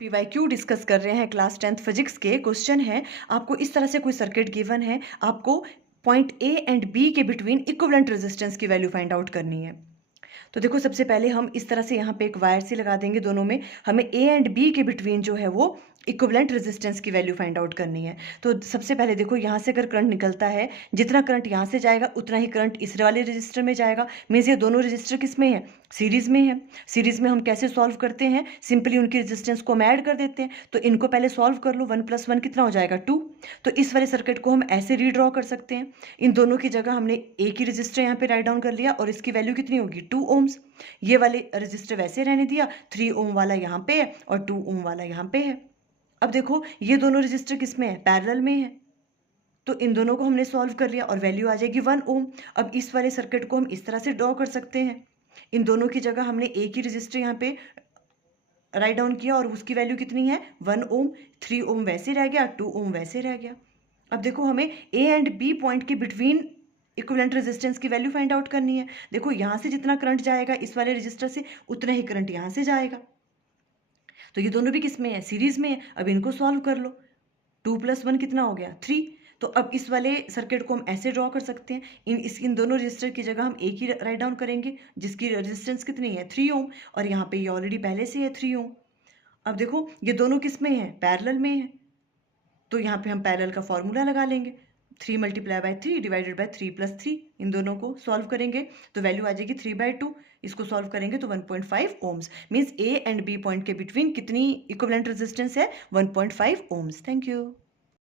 PYQ discuss कर रहे हैं क्लास 10th फिजिक्स के। क्वेश्चन है, आपको इस तरह से कोई सर्किट गिवन है, आपको पॉइंट ए एंड बी के बिटवीन इक्विवेलेंट रेजिस्टेंस की वैल्यू फाइंड आउट करनी है। तो देखो, सबसे पहले हम इस तरह से यहाँ पे एक वायर से लगा देंगे दोनों में। हमें ए एंड बी के बिटवीन जो है वो इक्विवेलेंट रेजिस्टेंस की वैल्यू फाइंड आउट करनी है। तो सबसे पहले देखो, यहाँ से अगर करंट निकलता है, जितना करंट यहाँ से जाएगा उतना ही करंट इस वाले रजिस्टर में जाएगा। मीन्स ये दोनों रजिस्टर किस में है? सीरीज में है। सीरीज में हम कैसे सॉल्व करते हैं? सिंपली उनकी रेजिस्टेंस को हम ऐड कर देते हैं। तो इनको पहले सॉल्व कर लो। 1 + 1 कितना हो जाएगा? 2। तो इस वाले सर्किट को हम ऐसे रीड्रॉ कर सकते हैं। इन दोनों की जगह हमने एक ही रजिस्टर यहाँ पे राइट डाउन कर लिया और इसकी वैल्यू कितनी होगी? 2 ओम्स। ये वाले रजिस्टर वैसे रहने दिया, 3 ओम वाला यहाँ पे है और 2 ओम वाला यहाँ पे है। अब देखो, ये दोनों रजिस्टर किस में है? पैरेलल में है। तो इन दोनों को हमने सॉल्व कर लिया और वैल्यू आ जाएगी 1 ओम। अब इस वाले सर्किट को हम इस तरह से ड्रॉ कर सकते हैं। इन दोनों की जगह हमने एक ही रजिस्टर यहाँ पे राइट डाउन किया और उसकी वैल्यू कितनी है? 1 ओम। 3 ओम वैसे रह गया, 2 ओम वैसे रह गया। अब देखो, हमें ए एंड बी पॉइंट के बिटवीन इक्विवेलेंट रेजिस्टेंस की वैल्यू फाइंड आउट करनी है। देखो, यहाँ से जितना करंट जाएगा इस वाले रजिस्टर से, उतना ही करंट यहाँ से जाएगा। तो ये दोनों भी किस में है? सीरीज में है। अब इनको सॉल्व कर लो। 2 + 1 कितना हो गया? 3। तो अब इस वाले सर्किट को हम ऐसे ड्रॉ कर सकते हैं। इन दोनों रजिस्टर की जगह हम एक ही राइट डाउन करेंगे, जिसकी रेजिस्टेंस कितनी है? 3 ओम। और यहाँ पे ये ऑलरेडी पहले से है 3 ओम। अब देखो, ये दोनों किस में है? पैरेलल में है। तो यहाँ पे हम पैरेलल का फॉर्मूला लगा लेंगे। 3 × 3 डिवाइडेड बाय 3 + 3। इन दोनों को सॉल्व करेंगे तो वैल्यू आ जाएगी 3/2। इसको सॉल्व करेंगे तो 1.5 ohms. Means A and B point के बिटवीन कितनी इक्विवेलेंट रेजिस्टेंस है? 1.5 ओम्स। Thank you.